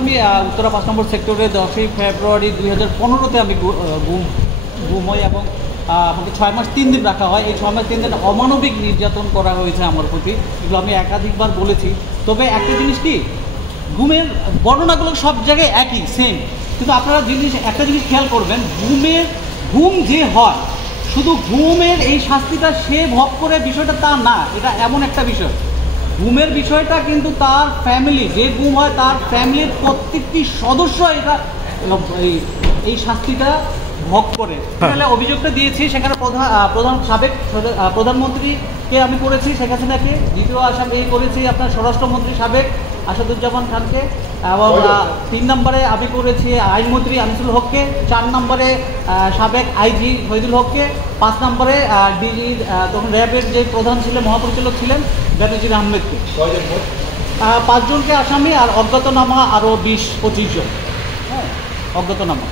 আমি উত্তরা 5 নম্বর সেক্টরে 10ই ফেব্রুয়ারি 2015-তে আমি গুম হই এবং আমাকে 6 মাস 3 দিন রাখা হয়। এই 6 মাস 3 দিন অমানবিক নির্যাতন করা হয়েছে আমার প্রতি, এগুলো আমি একাধিকবার বলেছি। তবে একটা জিনিস কি, গুমের বর্ণনাগুলো সব জায়গায় একই সেম, কিন্তু আপনারা একটা জিনিস খেয়াল করবেন, গুম যে হয় শুধু গুমের এই শাস্তিটা সে ভোগ করে বিষয়টা তা না, এটা এমন একটা বিষয়। গুমের বিষয়টা কিন্তু তার ফ্যামিলি, যে গুম হয় তার ফ্যামিলির প্রত্যেকটি সদস্য এটা এই শাস্তিটা ভোগ করে। তাহলে অভিযোগটা দিয়েছি, সেখানে সাবেক প্রধানমন্ত্রীকে আমি করেছি, শেখ হাসিনাকে। দ্বিতীয় আসামি করেছি আপনার স্বরাষ্ট্রমন্ত্রী সাবেক আসাদুজ্জামান খানকে, এবং 3 নম্বরে আমি করেছি আইনমন্ত্রী আনিসুল হককে, 4 নম্বরে সাবেক আইজি শহীদুল হককে, 5 নম্বরে ডিজি তখন র্যাবের যে প্রধান ছিলেন, মহাপরিচালক ছিলেন বেনজির আহমেদকে। 5 জনকে আসামি, আর অজ্ঞাতনামা আরও 20-25 জন, হ্যাঁ অজ্ঞাতনামা।